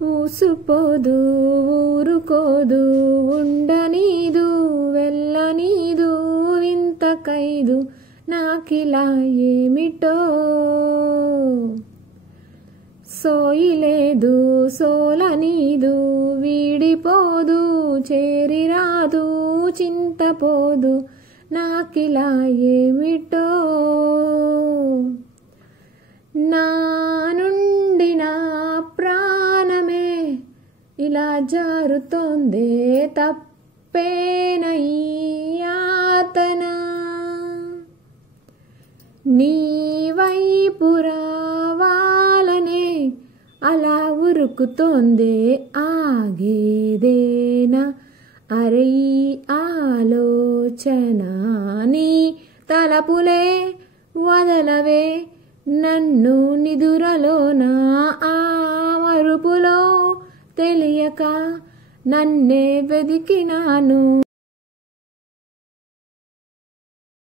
ఊసుపోదు ఊరుకోదు ఉండనీదు వెళ్ళనీదు వింత ఖైదు నాకిలా ఏమిటో సోయిలేదు సోలనీదు వీడిపోదు చేరిరాదు చింతపోదు నాకిలా ఏమిటో నా నుండి నా ప్రాణమే ఇలా జారుతోందే తప్పేన ఈ యాతన నీ వైపు రావాలనే అలా ఉరుకుతోందే ఆగేదేనా అరే ఈ ఆలోచన నీ తలపులే వదలవే నన్ను నిదురలోన ఆ మరుపులో తెలియక నన్నే వెదికినాను.